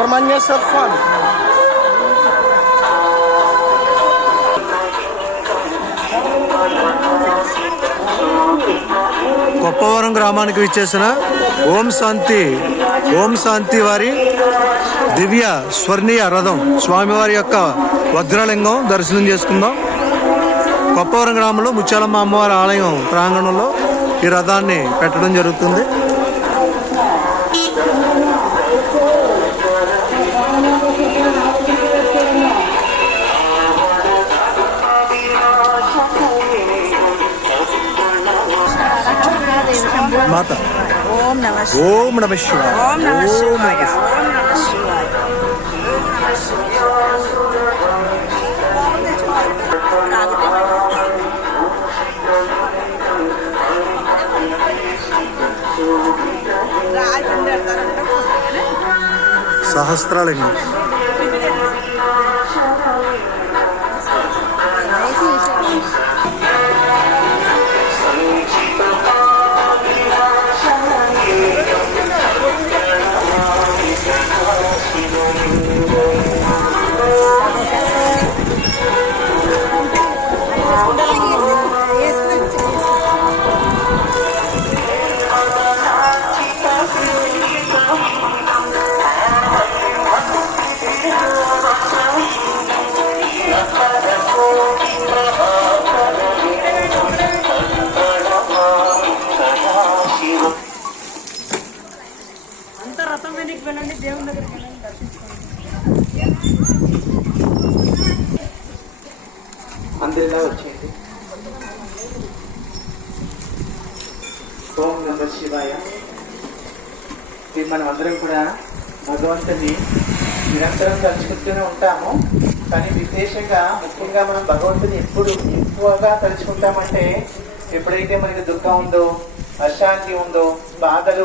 One year Koppavaram గ్రామానికి విచ్చేసిన ఓం శాంతి ఓం శాంతి వారి దివ్య స్వర్ణీయ రథం. స్వామివారి యొక్క వజ్రలింగం దర్శనం చేసుకుందాం. కొప్పవరం గ్రామంలో ముచ్చాలమ్మ అమ్మవారి ఆలయం ప్రాంగణంలో ఈ రథాన్ని పెట్టడం జరుగుతుంది. మాత ఓం నమ ఓం నమ శివాయ ఓం నమ ఓం శివాయ నమ శివాయ. ఓం నమ కొత్త రథం వెనక్కి వెళ్ళండి దేవుని దగ్గరికి వెళ్ళండి దర్శించుకోండి. అందరిలా వచ్చేయండి. ఓం నమ శివాయ. ఇది మనం అందరం కూడా భగవంతుని నిరంతరం తలుచుకుంటూనే ఉంటాము. కానీ విశేషంగా ముఖ్యంగా మనం భగవంతుని ఎప్పుడు ఎక్కువగా తలుచుకుంటామంటే ఎప్పుడైతే మనకి దుఃఖం ఉందో అశాంతి ఉందో బాధలు